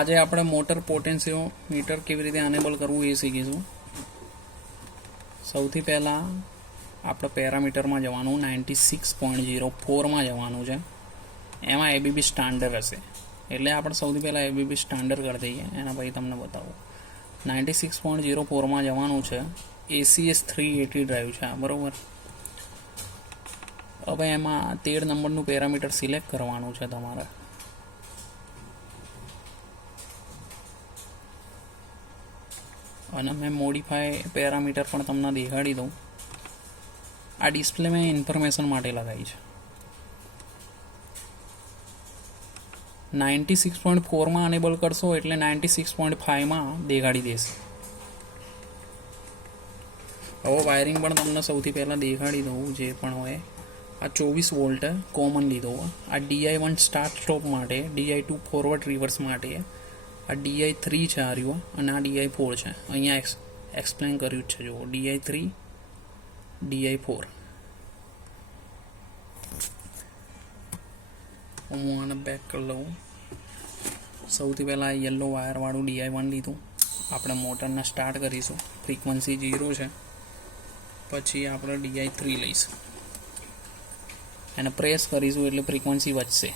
આજે આપણે motor potentiometer કેવી રીતે અનેબલ કરવું એ શીખીશું. સૌથી પહેલાં આપણે પેરામીટરમાં જવાનું 96.04માં જવાનું છે. એમાં એબીબી સ્ટાન્ડર્ડ હશે એટલે આપણે સૌથી પહેલાં એબીબી સ્ટાન્ડર્ડ કરી દઈએ. એના પછી તમને બતાવું. 96.04માં જવાનું છે. ACS 380 ડ્રાઈવ છે બરાબર. હવે એમાં 13 નંબરનું પેરામીટર સિલેક્ટ કરવાનું છે તમારે. અને મેં મોડિફાય પેરામીટર પણ તમને દેખાડી દઉં. આ ડિસ્પ્લે મેં ઇન્ફોર્મેશન માટે લગાવી છે. 96.4માં અનેબલ કરશો એટલે 96.5માં દેખાડી દેશે. હવે વાયરિંગ પણ તમને સૌથી પહેલાં દેખાડી દઉં. જે પણ હોય આ 24 વોલ્ટ કોમન લીધો. આ DI1 સ્ટાર્ટ સ્ટોપ માટે, DI2 ફોરવર્ડ રિવર્સ માટે, આ DI3 છે આ રહ્યું, અને આ DI4 છે. અહીંયા એક્સપ્લેન કર્યું છે જુઓ. DI3 DI4. હું આને બેક કરી લઉં. સૌથી પહેલાં યલો વાયરવાળું DI1 લીધું. આપણે મોટરને સ્ટાર્ટ કરીશું. ફ્રીક્વન્સી 0 છે. પછી આપણે DI3 લઈશું. એને પ્રેસ કરીશું એટલે ફ્રીક્વન્સી વધશે.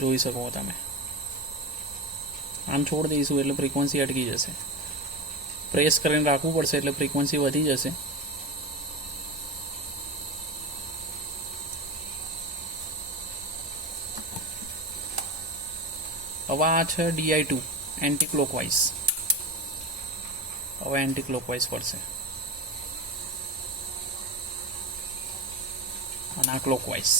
જોઈ શકો તમે. આમ છોડ દઈશું એટલે ફ્રીક્વન્સી અટકી જશે. પ્રેસ કરીને રાખવું પડશે એટલે ફ્રીક્વન્સી વધી જશે. હવે આ છે DI2 એન્ટી ક્લોકવાઇઝ. હવે એન્ટી ક્લોકવાઇઝ પડશે અને આ ક્લોકવાઇઝ.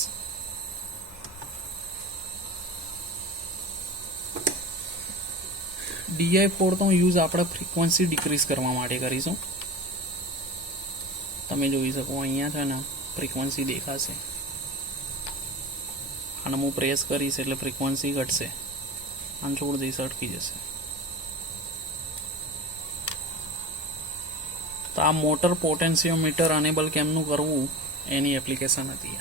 DI4 તો યુઝ આપણે ફ્રીક્વન્સી ડિક્રીઝ કરવા માટે કરીશું. તમે જોઈ શકો અહીંયા છે ને ફ્રીક્વન્સી દેખાશે. અને હું પ્રેસ કરીશ એટલે ફ્રીક્વન્સી ઘટશે. આમ છોડ દઈશ અટકી જશે. તો આ મોટર પોટેન્શિયોમીટર અનેબલ કેમનું કરવું એની એપ્લિકેશન હતી.